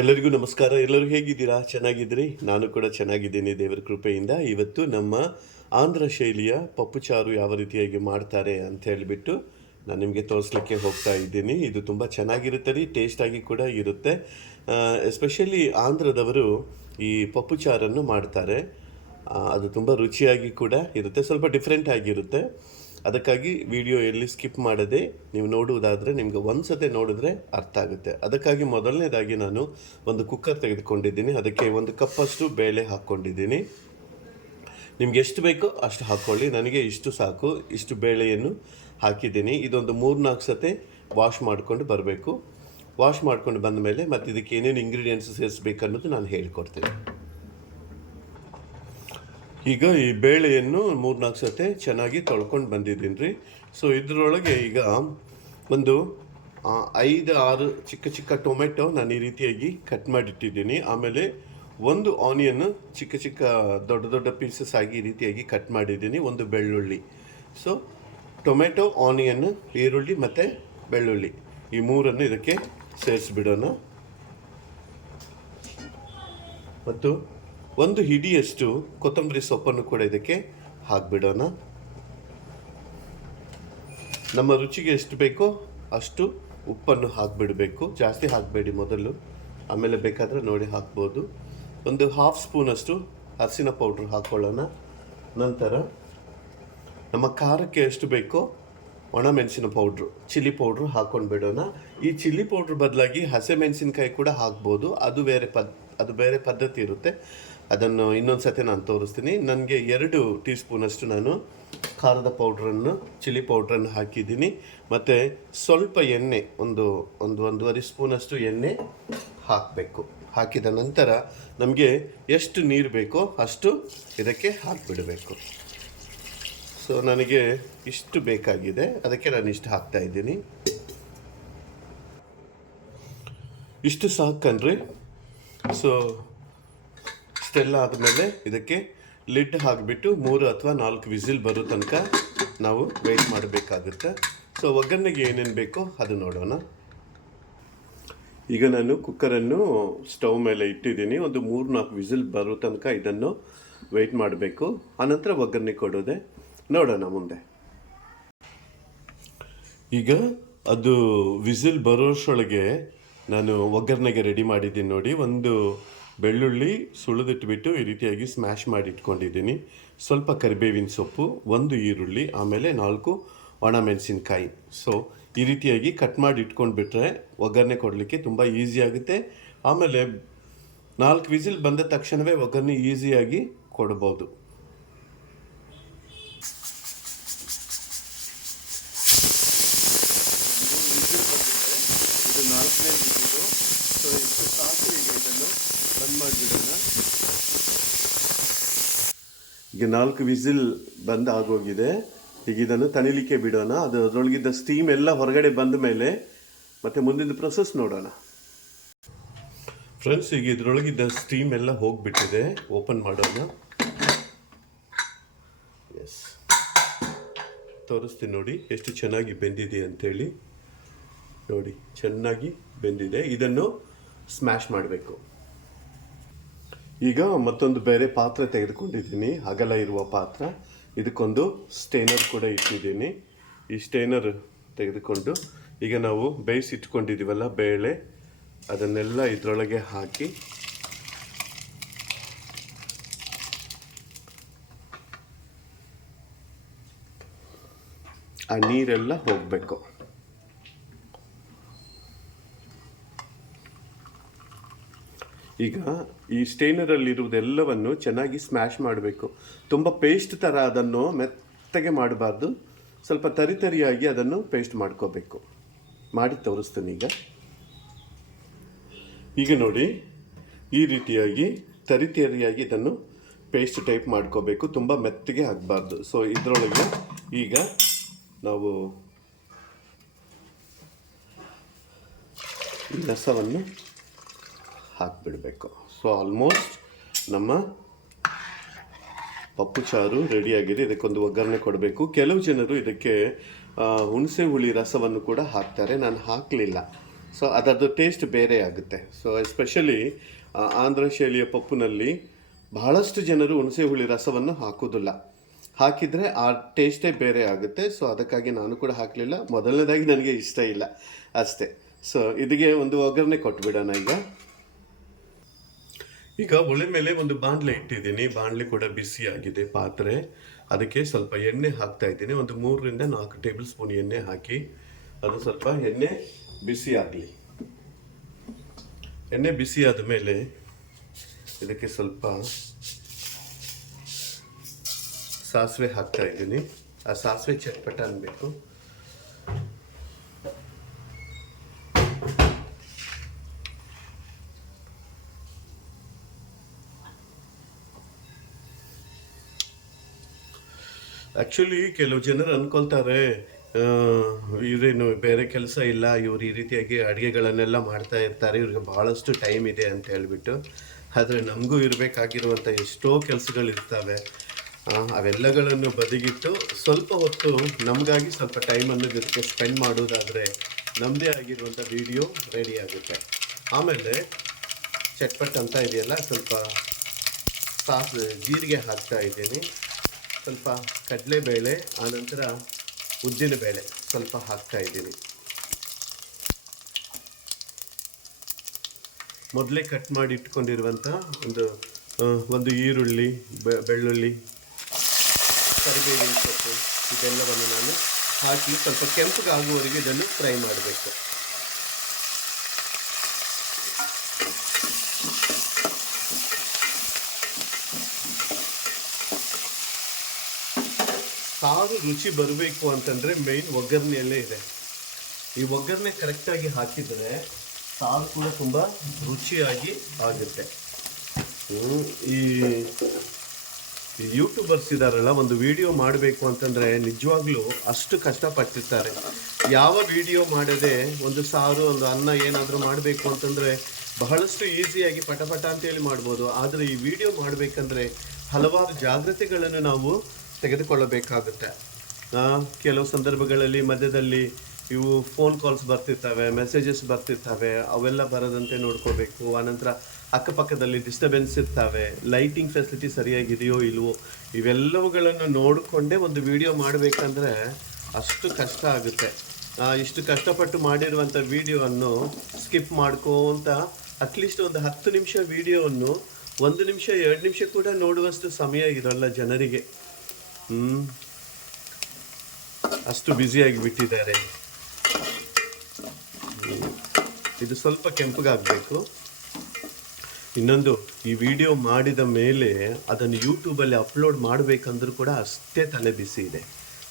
ಎಲ್ಲರಿಗೂ ನಮಸ್ಕಾರ. ಎಲ್ಲರೂ ಹೇಗಿದ್ದೀರಾ? ಚೆನ್ನಾಗಿದ್ದೀರಿ? ನಾನು ಕೂಡ ಚೆನ್ನಾಗಿದ್ದೀನಿ ದೇವರ ಕೃಪೆಯಿಂದ. ಇವತ್ತು ನಮ್ಮ ಆಂಧ್ರ ಶೈಲಿಯ ಪಪ್ಪುಚಾರು ಯಾವ ರೀತಿಯಾಗಿ ಮಾಡ್ತಾರೆ ಅಂತ ಹೇಳಿಬಿಟ್ಟು ನಾನು ನಿಮಗೆ ತೋರಿಸ್ಲಿಕ್ಕೆ ಹೋಗ್ತಾ ಇದ್ದೀನಿ. ಇದು ತುಂಬ ಚೆನ್ನಾಗಿರುತ್ತೆ ರೀ, ಟೇಸ್ಟಾಗಿ ಕೂಡ ಇರುತ್ತೆ. ಎಸ್ಪೆಷಲಿ ಆಂಧ್ರದವರು ಈ ಪಪ್ಪುಚಾರನ್ನು ಮಾಡ್ತಾರೆ. ಅದು ತುಂಬ ರುಚಿಯಾಗಿ ಕೂಡ ಇರುತ್ತೆ, ಸ್ವಲ್ಪ ಡಿಫ್ರೆಂಟ್ ಆಗಿರುತ್ತೆ. ಅದಕ್ಕಾಗಿ ವಿಡಿಯೋ ಎಲ್ಲಿ ಸ್ಕಿಪ್ ಮಾಡದೆ ನೀವು ನೋಡುವುದಾದರೆ ನಿಮಗೆ ಒಂದು ಸತಿ ನೋಡಿದ್ರೆ ಅರ್ಥ ಆಗುತ್ತೆ. ಅದಕ್ಕಾಗಿ ಮೊದಲನೇದಾಗಿ ನಾನು ಒಂದು ಕುಕ್ಕರ್ ತೆಗೆದುಕೊಂಡಿದ್ದೀನಿ. ಅದಕ್ಕೆ 1 ಕಪ್ಪಷ್ಟು ಬೇಳೆ ಹಾಕ್ಕೊಂಡಿದ್ದೀನಿ. ನಿಮ್ಗೆ ಎಷ್ಟು ಬೇಕೋ ಅಷ್ಟು ಹಾಕ್ಕೊಳ್ಳಿ. ನನಗೆ ಇಷ್ಟು ಸಾಕು. ಇಷ್ಟು ಬೇಳೆಯನ್ನು ಹಾಕಿದ್ದೀನಿ. ಇದೊಂದು 3-4 ಸತಿ ವಾಶ್ ಮಾಡಿಕೊಂಡು ಬರಬೇಕು. ವಾಶ್ ಮಾಡ್ಕೊಂಡು ಬಂದ ಮೇಲೆ ಮತ್ತು ಇದಕ್ಕೆ ಏನೇನು ಇಂಗ್ರೀಡಿಯೆಂಟ್ಸ್ ಸೇರಿಸ್ಬೇಕು ಅನ್ನೋದು ನಾನು ಹೇಳ್ಕೊಡ್ತೀನಿ. ಈಗ ಈ ಬೇಳೆಯನ್ನು 3-4 ಸತಿ ಚೆನ್ನಾಗಿ ತೊಳ್ಕೊಂಡು ಬಂದಿದ್ದೀನಿ ರೀ. ಸೊ ಇದರೊಳಗೆ ಈಗ ಒಂದು 5-6 ಚಿಕ್ಕ ಚಿಕ್ಕ ಟೊಮೆಟೊ ನಾನು ಈ ರೀತಿಯಾಗಿ ಕಟ್ ಮಾಡಿಟ್ಟಿದ್ದೀನಿ. ಆಮೇಲೆ 1 ಆನಿಯನ್ನು ಚಿಕ್ಕ ದೊಡ್ಡ ದೊಡ್ಡ ಪೀಸಸ್ ಆಗಿ ಈ ರೀತಿಯಾಗಿ ಕಟ್ ಮಾಡಿದ್ದೀನಿ. 1 ಬೆಳ್ಳುಳ್ಳಿ. ಸೊ ಟೊಮೆಟೊ, ಆನಿಯನ್, ಈರುಳ್ಳಿ ಮತ್ತು ಬೆಳ್ಳುಳ್ಳಿ ಈ 3ಅನ್ನು ಇದಕ್ಕೆ ಸೇರಿಸ್ಬಿಡೋಣ. ಮತ್ತು 1 ಹಿಡಿಯಷ್ಟು ಕೊತ್ತಂಬರಿ ಸೊಪ್ಪನ್ನು ಕೂಡ ಇದಕ್ಕೆ ಹಾಕಿಬಿಡೋಣ. ನಮ್ಮ ರುಚಿಗೆ ಎಷ್ಟು ಬೇಕೋ ಅಷ್ಟು ಉಪ್ಪನ್ನು ಹಾಕಿಬಿಡಬೇಕು. ಜಾಸ್ತಿ ಹಾಕಬೇಡಿ ಮೊದಲು, ಆಮೇಲೆ ಬೇಕಾದರೆ ನೋಡಿ ಹಾಕ್ಬೋದು. 1 1/2 ಸ್ಪೂನಷ್ಟು ಅರಿಶಿನ ಪೌಡ್ರ್ ಹಾಕ್ಕೊಳ್ಳೋಣ. ನಂತರ ನಮ್ಮ ಖಾರಕ್ಕೆ ಎಷ್ಟು ಬೇಕೋ ಒಣಮೆಣಸಿನ ಪೌಡ್ರು, ಚಿಲ್ಲಿ ಪೌಡ್ರು ಹಾಕ್ಕೊಂಡು ಬಿಡೋಣ. ಈ ಚಿಲ್ಲಿ ಪೌಡ್ರ್ ಬದಲಾಗಿ ಹಸಿಮೆಣಸಿನ್ಕಾಯಿ ಕೂಡ ಹಾಕ್ಬೋದು. ಅದು ಬೇರೆ ಪದ್ಧತಿ ಇರುತ್ತೆ. ಅದನ್ನು ಇನ್ನೊಂದು ಸತಿ ನಾನು ತೋರಿಸ್ತೀನಿ. ನನಗೆ 2 ಟೀ ಸ್ಪೂನಷ್ಟು ನಾನು ಖಾರದ ಪೌಡ್ರನ್ನು, ಚಿಲ್ಲಿ ಪೌಡ್ರನ್ನು ಹಾಕಿದ್ದೀನಿ. ಮತ್ತು ಸ್ವಲ್ಪ ಎಣ್ಣೆ, ಒಂದೂವರೆ ಸ್ಪೂನಷ್ಟು ಎಣ್ಣೆ ಹಾಕಬೇಕು. ಹಾಕಿದ ನಂತರ ನಮಗೆ ಎಷ್ಟು ನೀರು ಬೇಕೋ ಅಷ್ಟು ಇದಕ್ಕೆ ಹಾಕಿಬಿಡಬೇಕು. ಸೊ ನನಗೆ ಇಷ್ಟು ಬೇಕಾಗಿದೆ, ಅದಕ್ಕೆ ನಾನು ಇಷ್ಟು ಹಾಕ್ತಾಯಿದ್ದೀನಿ. ಇಷ್ಟು ಸಾಕನ್ರಿ. ಸೊ ಇಷ್ಟೆಲ್ಲ ಆದಮೇಲೆ ಇದಕ್ಕೆ ಲಿಡ್ ಹಾಕಿಬಿಟ್ಟು 3 ಅಥವಾ 4 ವಿಸಿಲ್ ಬರೋ ತನಕ ನಾವು ವೆಯ್ಟ್ ಮಾಡಬೇಕಾಗುತ್ತೆ. ಸೊ ಒಗ್ಗರಣೆಗೆ ಏನೇನು ಬೇಕೋ ಅದು ನೋಡೋಣ. ಈಗ ನಾನು ಕುಕ್ಕರನ್ನು ಸ್ಟವ್ ಮೇಲೆ ಇಟ್ಟಿದ್ದೀನಿ. ಒಂದು 3-4 ವಿಸಿಲ್ ಬರೋ ತನಕ ಇದನ್ನು ವೆಯ್ಟ್ ಮಾಡಬೇಕು. ಆನಂತರ ಒಗ್ಗರಣೆ ಕೊಡೋದೆ ನೋಡೋಣ ಮುಂದೆ. ಈಗ ಅದು ವಿಸಿಲ್ ಬರೋಷ್ಟರೊಳಗೆ ನಾನು ಒಗ್ಗರಣೆಗೆ ರೆಡಿ ಮಾಡಿದ್ದೀನಿ ನೋಡಿ. 1 ಬೆಳ್ಳುಳ್ಳಿ ಸುಳಿದಿಟ್ಬಿಟ್ಟು ಈ ರೀತಿಯಾಗಿ ಸ್ಮ್ಯಾಶ್ ಮಾಡಿ ಇಟ್ಕೊಂಡಿದ್ದೀನಿ. ಸ್ವಲ್ಪ ಕರಿಬೇವಿನ ಸೊಪ್ಪು, 1 ಈರುಳ್ಳಿ, ಆಮೇಲೆ 4 ಒಣಮೆಣಸಿನ್ಕಾಯಿ. ಸೊ ಈ ರೀತಿಯಾಗಿ ಕಟ್ ಮಾಡಿ ಇಟ್ಕೊಂಡ್ಬಿಟ್ರೆ ಒಗ್ಗರಣೆ ಕೊಡಲಿಕ್ಕೆ ತುಂಬ ಈಸಿ ಆಗುತ್ತೆ. ಆಮೇಲೆ 4 ವಿಸಿಲ್ ಬಂದ ತಕ್ಷಣವೇ ಒಗ್ಗರಣೆ ಈಸಿಯಾಗಿ ಕೊಡ್ಬೋದು. ಇದು 4ನೇ ವಿಸಿಲು. ಸೊ ಇಷ್ಟು ಸಾಕು. ಈಗ ಇದನ್ನು ಬಂದ್ ಮಾಡಿಬಿಡೋಣ. ಈಗ 4 ವಿಸಿಲ್ ಬಂದ್ ಆಗೋಗಿದೆ. ಈಗ ಇದನ್ನು ತಣಿಲಿಕ್ಕೆ ಬಿಡೋಣ. ಅದರೊಳಗಿದ್ದ ಸ್ಟೀಮ್ ಎಲ್ಲ ಹೊರಗಡೆ ಬಂದ ಮೇಲೆ ಮತ್ತೆ ಮುಂದಿನ ಪ್ರೊಸೆಸ್ ನೋಡೋಣ. ಫ್ರೆಂಡ್ಸ್, ಈಗ ಇದರೊಳಗಿದ್ದ ಸ್ಟೀಮ್ ಎಲ್ಲ ಹೋಗಿಬಿಟ್ಟಿದೆ. ಓಪನ್ ಮಾಡೋಣ. ಎಸ್, ತೋರಿಸ್ತೀನಿ ನೋಡಿ ಎಷ್ಟು ಚೆನ್ನಾಗಿ ಬೆಂದಿದೆ ಅಂಥೇಳಿ. ನೋಡಿ, ಚೆನ್ನಾಗಿ ಬೆಂದಿದೆ. ಇದನ್ನು ಸ್ಮ್ಯಾಶ್ ಮಾಡಬೇಕು. ಈಗ ಮತ್ತೊಂದು ಬೇರೆ ಪಾತ್ರೆ ತೆಗೆದುಕೊಂಡಿದ್ದೀನಿ, ಅಗಲ ಇರುವ ಪಾತ್ರ. ಇದಕ್ಕೊಂದು ಸ್ಟೇನರ್ ಕೂಡ ಇಟ್ಟಿದ್ದೀನಿ. ಈ ಸ್ಟೇನರ್ ತೆಗೆದುಕೊಂಡು ಈಗ ನಾವು ಬೇಯಿಸಿಟ್ಕೊಂಡಿದ್ದೀವಲ್ಲ ಬೇಳೆ, ಅದನ್ನೆಲ್ಲ ಇದರೊಳಗೆ ಹಾಕಿ ಆ ನೀರೆಲ್ಲ ಹೋಗಬೇಕು. ಈಗ ಈ ಸ್ಟೇನರಲ್ಲಿರುವುದೆಲ್ಲವನ್ನು ಚೆನ್ನಾಗಿ ಸ್ಮ್ಯಾಶ್ ಮಾಡಬೇಕು. ತುಂಬ ಪೇಸ್ಟ್ ಥರ ಅದನ್ನು ಮೆತ್ತಗೆ ಮಾಡಬಾರ್ದು. ಸ್ವಲ್ಪ ತರಿಯಾಗಿ ಅದನ್ನು ಪೇಸ್ಟ್ ಮಾಡ್ಕೋಬೇಕು. ಮಾಡಿ ತೋರಿಸ್ತೀನಿ. ಈಗ ನೋಡಿ, ಈ ರೀತಿಯಾಗಿ ತರಿಯಾಗಿ ಇದನ್ನು ಪೇಸ್ಟ್ ಟೈಪ್ ಮಾಡ್ಕೋಬೇಕು. ತುಂಬ ಮೆತ್ತಗೆ ಆಗಬಾರ್ದು. ಸೊ ಇದರೊಳಗೆ ಈಗ ನಾವು ರಸವನ್ನು ಹಾಕಿಬಿಡಬೇಕು. ಸೊ ಆಲ್ಮೋಸ್ಟ್ ನಮ್ಮ ಪಪ್ಪು ಚಾರು ರೆಡಿಯಾಗಿದೆ. ಇದಕ್ಕೊಂದು ಒಗ್ಗರಣೆ ಕೊಡಬೇಕು. ಕೆಲವು ಜನರು ಇದಕ್ಕೆ ಹುಣಸೆ ಹುಳಿ ರಸವನ್ನು ಕೂಡ ಹಾಕ್ತಾರೆ. ನಾನು ಹಾಕಲಿಲ್ಲ. ಸೊ ಅದರದ್ದು ಟೇಸ್ಟ್ ಬೇರೆ ಆಗುತ್ತೆ. ಸೊ ಎಸ್ಪೆಷಲಿ ಆಂಧ್ರ ಶೈಲಿಯ ಪಪ್ಪುನಲ್ಲಿ ಬಹಳಷ್ಟು ಜನರು ಹುಣಸೆ ಹುಳಿ ರಸವನ್ನು ಹಾಕೋದಿಲ್ಲ. ಹಾಕಿದರೆ ಆ ಟೇಸ್ಟೇ ಬೇರೆ ಆಗುತ್ತೆ. ಸೊ ಅದಕ್ಕಾಗಿ ನಾನು ಕೂಡ ಹಾಕಲಿಲ್ಲ. ಮೊದಲನೇದಾಗಿ ನನಗೆ ಇಷ್ಟ ಇಲ್ಲ ಅಷ್ಟೇ. ಸೊ ಇದಕ್ಕೆ ಒಂದು ಒಗ್ಗರಣೆ ಕೊಟ್ಬಿಡೋಣ. ಈಗ ಒಲೆ ಮೇಲೆ ಒಂದು ಬಾಣಲೆ ಇಟ್ಟಿದ್ದೀನಿ. ಬಾಣಲೆ ಕೂಡ ಬಿಸಿ ಆಗಿದೆ ಪಾತ್ರೆ. ಅದಕ್ಕೆ ಸ್ವಲ್ಪ ಎಣ್ಣೆ ಹಾಕ್ತಾ ಇದ್ದೀನಿ. ಒಂದು 3 ರಿಂದ 4 ಟೇಬಲ್ ಸ್ಪೂನ್ ಎಣ್ಣೆ ಹಾಕಿ ಅದು ಸ್ವಲ್ಪ ಎಣ್ಣೆ ಬಿಸಿ ಆಗಲಿ. ಎಣ್ಣೆ ಬಿಸಿ ಆದ ಮೇಲೆ ಇದಕ್ಕೆ ಸ್ವಲ್ಪ ಸಾಸಿವೆ ಹಾಕ್ತಾ ಇದ್ದೀನಿ. ಆ ಸಾಸಿವೆ ಚಟ್ಪಟ ಅನ್ಬೇಕು. ಆ್ಯಕ್ಚುಲಿ ಕೆಲವು ಜನರು ಅನ್ಕೊಳ್ತಾರೆ ಇವರೇನು ಬೇರೆ ಕೆಲಸ ಇಲ್ಲ, ಇವ್ರು ಈ ರೀತಿಯಾಗಿ ಅಡುಗೆಗಳನ್ನೆಲ್ಲ ಮಾಡ್ತಾ ಇರ್ತಾರೆ, ಇವ್ರಿಗೆ ಭಾಳಷ್ಟು ಟೈಮ್ ಇದೆ ಅಂತ ಹೇಳಿಬಿಟ್ಟು. ಆದರೆ ನಮಗೂ ಇರಬೇಕಾಗಿರುವಂಥ ಎಷ್ಟೋ ಕೆಲಸಗಳಿರ್ತವೆ. ಅವೆಲ್ಲಗಳನ್ನು ಬದಿಗಿಟ್ಟು ಸ್ವಲ್ಪ ಹೊತ್ತು ನಮಗಾಗಿ ಸ್ವಲ್ಪ ಟೈಮನ್ನು ಇದಕ್ಕೆ ಸ್ಪೆಂಡ್ ಮಾಡೋದಾದರೆ ನಮ್ಮದೇ ಆಗಿರುವಂಥ ವಿಡಿಯೋ ರೆಡಿ ಆಗುತ್ತೆ. ಆಮೇಲೆ ಚಟ್ಪಟ್ ಅಂತ ಇದೆಯಲ್ಲ, ಸ್ವಲ್ಪ ಜೀರಿಗೆ ಹಾಕ್ತಾ ಇದ್ದೀನಿ. ಸ್ವಲ್ಪ ಕಡಲೆಬೇಳೆ, ಆನಂತರ ಉದ್ದಿನಬೇಳೆ ಸ್ವಲ್ಪ ಹಾಕ್ತಾ ಇದ್ದೀನಿ. ಮೊದಲೇ ಕಟ್ ಮಾಡಿ ಇಟ್ಕೊಂಡಿರುವಂಥ ಒಂದು ಈರುಳ್ಳಿ, ಬೆಳ್ಳುಳ್ಳಿ, ಕರಿಬೇವಿನ ಸೊಪ್ಪು ಇದೆಲ್ಲವನ್ನು ನಾನು ಹಾಕಿ ಸ್ವಲ್ಪ ಕೆಂಪಗಾಗುವವರೆಗೆ ಇದನ್ನು ಫ್ರೈ ಮಾಡಬೇಕು. ಸಾರು ರುಚಿ ಬರಬೇಕು ಅಂತಂದರೆ ಮೇಯ್ನ್ ಒಗ್ಗರಣೆಯಲ್ಲೇ ಇದೆ. ಈ ಒಗ್ಗರಣೆ ಕರೆಕ್ಟಾಗಿ ಹಾಕಿದರೆ ಸಾರು ಕೂಡ ತುಂಬ ರುಚಿಯಾಗಿ ಆಗುತ್ತೆ. ಈ ಯೂಟ್ಯೂಬರ್ಸ್ ಇದ್ದಾರಲ್ಲ, ಒಂದು ವಿಡಿಯೋ ಮಾಡಬೇಕು ಅಂತಂದರೆ ನಿಜವಾಗ್ಲೂ ಅಷ್ಟು ಕಷ್ಟಪಟ್ಟಿರ್ತಾರೆ. ಯಾವ ವಿಡಿಯೋ ಮಾಡದೆ ಒಂದು ಸಾರು, ಒಂದು ಅನ್ನ ಏನಾದರೂ ಮಾಡಬೇಕು ಅಂತಂದರೆ ಬಹಳಷ್ಟು ಈಸಿಯಾಗಿ ಪಟಪಟ ಅಂತೇಳಿ ಮಾಡ್ಬೋದು. ಆದರೆ ಈ ವಿಡಿಯೋ ಮಾಡಬೇಕಂದ್ರೆ ಹಲವಾರು ಜಾಗ್ರತೆಗಳನ್ನು ನಾವು ತೆಗೆದುಕೊಳ್ಳಬೇಕಾಗುತ್ತೆ. ಕೆಲವು ಸಂದರ್ಭಗಳಲ್ಲಿ ಮಧ್ಯದಲ್ಲಿ ಇವು ಫೋನ್ ಕಾಲ್ಸ್ ಬರ್ತಿರ್ತವೆ, ಮೆಸೇಜಸ್ ಬರ್ತಿರ್ತವೆ, ಅವೆಲ್ಲ ಬರದಂತೆ ನೋಡ್ಕೋಬೇಕು. ಆನಂತರ ಅಕ್ಕಪಕ್ಕದಲ್ಲಿ ಡಿಸ್ಟರ್ಬೆನ್ಸ್ ಇರ್ತವೆ, ಲೈಟಿಂಗ್ ಫೆಸಿಲಿಟಿ ಸರಿಯಾಗಿದೆಯೋ ಇಲ್ವೋ, ಇವೆಲ್ಲವುಗಳನ್ನು ನೋಡಿಕೊಂಡೇ ಒಂದು ವಿಡಿಯೋ ಮಾಡಬೇಕಂದ್ರೆ ಅಷ್ಟು ಕಷ್ಟ ಆಗುತ್ತೆ. ಇಷ್ಟು ಕಷ್ಟಪಟ್ಟು ಮಾಡಿರುವಂಥ ವಿಡಿಯೋವನ್ನು ಸ್ಕಿಪ್ ಮಾಡ್ಕೋಂತ ಅಟ್ಲೀಸ್ಟ್ ಒಂದು 10 ನಿಮಿಷ ವಿಡಿಯೋವನ್ನು 1 ನಿಮಿಷ 2 ನಿಮಿಷ ಕೂಡ ನೋಡುವಷ್ಟು ಸಮಯ ಇರೋಲ್ಲ ಜನರಿಗೆ. ಅಷ್ಟು ಬ್ಯುಸಿಯಾಗಿ ಬಿಟ್ಟಿದ್ದಾರೆ. ಇದು ಸ್ವಲ್ಪ ಕೆಂಪಗಾಗಬೇಕು. ಇನ್ನೊಂದು, ಈ ವಿಡಿಯೋ ಮಾಡಿದ ಮೇಲೆ ಅದನ್ನು ಯೂಟ್ಯೂಬಲ್ಲಿ ಅಪ್ಲೋಡ್ ಮಾಡಬೇಕಂದ್ರೂ ಕೂಡ ಅಷ್ಟೇ ತಲೆ ಬಿಸಿ ಇದೆ.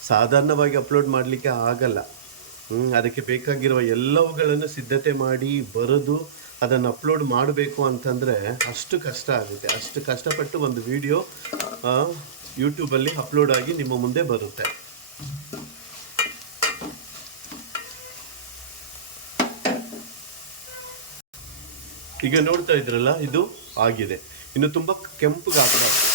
ಸಾಧಾರಣವಾಗಿ ಅಪ್ಲೋಡ್ ಮಾಡಲಿಕ್ಕೆ ಆಗಲ್ಲ. ಅದಕ್ಕೆ ಬೇಕಾಗಿರುವ ಎಲ್ಲವುಗಳನ್ನು ಸಿದ್ಧತೆ ಮಾಡಿ ಬರೆದು ಅದನ್ನು ಅಪ್ಲೋಡ್ ಮಾಡಬೇಕು ಅಂತಂದರೆ ಅಷ್ಟು ಕಷ್ಟ ಆಗುತ್ತೆ. ಅಷ್ಟು ಕಷ್ಟಪಟ್ಟು ಒಂದು ವಿಡಿಯೋ ಯೂಟ್ಯೂಬಲ್ಲಿ ಅಪ್ಲೋಡ್ ಆಗಿ ನಿಮ್ಮ ಮುಂದೆ ಬರುತ್ತೆ. ಈಗ ನೋಡ್ತಾ ಇದ್ರಲ್ಲ, ಇದು ಆಗಿದೆ. ಇನ್ನು ತುಂಬ ಕೆಂಪಗಾಗಬಾರ್ದು.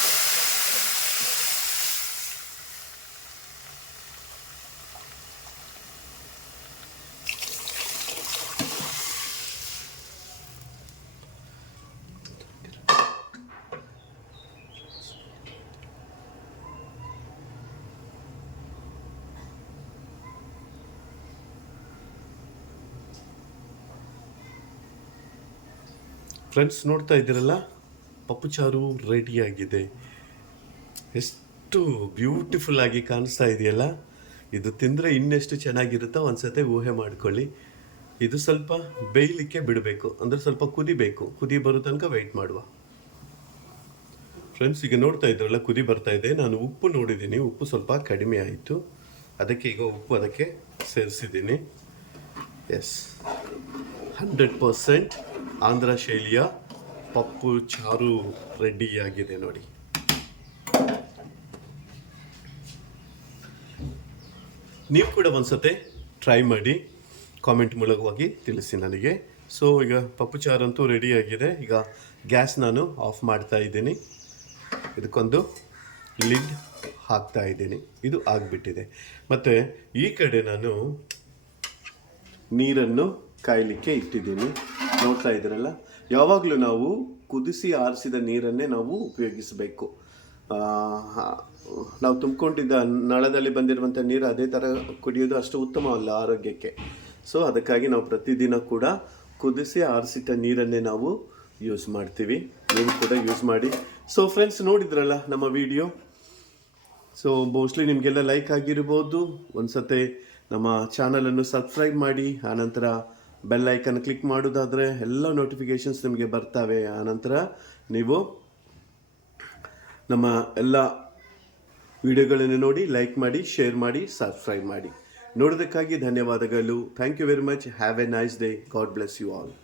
ಫ್ರೆಂಡ್ಸ್, ನೋಡ್ತಾ ಇದ್ದೀರಲ್ಲ, ಪಪ್ಪುಚಾರು ರೆಡಿಯಾಗಿದೆ. ಎಷ್ಟು ಬ್ಯೂಟಿಫುಲ್ ಆಗಿ ಕಾಣಿಸ್ತಾ ಇದೆಯಲ್ಲ. ಇದು ತಿಂದರೆ ಇನ್ನೆಷ್ಟು ಚೆನ್ನಾಗಿರುತ್ತೋ ಒಂದ್ಸತಿ ಊಹೆ ಮಾಡ್ಕೊಳ್ಳಿ. ಇದು ಸ್ವಲ್ಪ ಬೇಯಲಿಕ್ಕೆ ಬಿಡಬೇಕು, ಅಂದರೆ ಸ್ವಲ್ಪ ಕುದಿಬೇಕು. ಕುದಿ ಬರೋ ತನಕ ವೆಯ್ಟ್ ಮಾಡುವ. ಫ್ರೆಂಡ್ಸ್, ಈಗ ನೋಡ್ತಾ ಇದ್ರಲ್ಲ, ಕುದಿ ಬರ್ತಾ ಇದೆ. ನಾನು ಉಪ್ಪು ನೋಡಿದ್ದೀನಿ, ಉಪ್ಪು ಸ್ವಲ್ಪ ಕಡಿಮೆ ಆಯಿತು. ಅದಕ್ಕೆ ಈಗ ಉಪ್ಪು ಅದಕ್ಕೆ ಸೇರಿಸಿದ್ದೀನಿ. ಎಸ್, 100% ಆಂಧ್ರ ಶೈಲಿಯ ಪಪ್ಪು ಚಾರು ರೆಡಿಯಾಗಿದೆ ನೋಡಿ. ನೀವು ಕೂಡ ಒಂದ್ಸತಿ ಟ್ರೈ ಮಾಡಿ ಕಾಮೆಂಟ್ ಮೂಲಕವಾಗಿ ತಿಳಿಸಿ ನನಗೆ. ಸೊ ಈಗ ಪಪ್ಪು ಚಾರು ಅಂತೂ ರೆಡಿಯಾಗಿದೆ. ಈಗ ಗ್ಯಾಸ್ ನಾನು ಆಫ್ ಮಾಡ್ತಾ ಇದ್ದೀನಿ. ಇದಕ್ಕೊಂದು ಲಿಡ್ ಹಾಕ್ತಾ ಇದ್ದೀನಿ. ಇದು ಆಗಿಬಿಟ್ಟಿದೆ. ಮತ್ತು ಈ ಕಡೆ ನಾನು ನೀರನ್ನು ಕಾಯಲಿಕ್ಕೆ ಇಟ್ಟಿದ್ದೀನಿ. ನೋಡ್ತಾ ಇದ್ದೀರಲ್ಲ, ಯಾವಾಗಲೂ ನಾವು ಕುದಿಸಿ ಆರಿಸಿದ ನೀರನ್ನೇ ನಾವು ಉಪಯೋಗಿಸಬೇಕು. ನಾವು ತುಂಬಿಕೊಂಡಿದ್ದ ನಳದಲ್ಲಿ ಬಂದಿರುವಂಥ ನೀರು ಅದೇ ಥರ ಕುಡಿಯೋದು ಅಷ್ಟು ಉತ್ತಮವಲ್ಲ ಆರೋಗ್ಯಕ್ಕೆ. ಸೊ ಅದಕ್ಕಾಗಿ ನಾವು ಪ್ರತಿದಿನ ಕೂಡ ಕುದಿಸಿ ಆರಿಸಿದ ನೀರನ್ನೇ ನಾವು ಯೂಸ್ ಮಾಡ್ತೀವಿ. ನೀವು ಕೂಡ ಯೂಸ್ ಮಾಡಿ. ಸೊ ಫ್ರೆಂಡ್ಸ್, ನೋಡಿದ್ರಲ್ಲ ನಮ್ಮ ವಿಡಿಯೋ. ಸೊ ಮೋಸ್ಟ್ಲಿ ನಿಮಗೆಲ್ಲ ಲೈಕ್ ಆಗಿರ್ಬೋದು. ಒಂದ್ಸತಿ ನಮ್ಮ ಚಾನಲನ್ನು ಸಬ್ಸ್ಕ್ರೈಬ್ ಮಾಡಿ, ಆನಂತರ ಬೆಲ್ ಐಕನ್ ಕ್ಲಿಕ್ ಮಾಡೋದಾದರೆ ಎಲ್ಲ ನೋಟಿಫಿಕೇಷನ್ಸ್ ನಿಮಗೆ ಬರ್ತವೆ. ಆನಂತರ ನೀವು ನಮ್ಮ ಎಲ್ಲ ವಿಡಿಯೋಗಳನ್ನು ನೋಡಿ, ಲೈಕ್ ಮಾಡಿ, ಶೇರ್ ಮಾಡಿ, ಸಬ್ಸ್ಕ್ರೈಬ್ ಮಾಡಿ. ನೋಡೋದಕ್ಕಾಗಿ ಧನ್ಯವಾದಗಳು. Thank you very much. Have a nice day. God bless you all.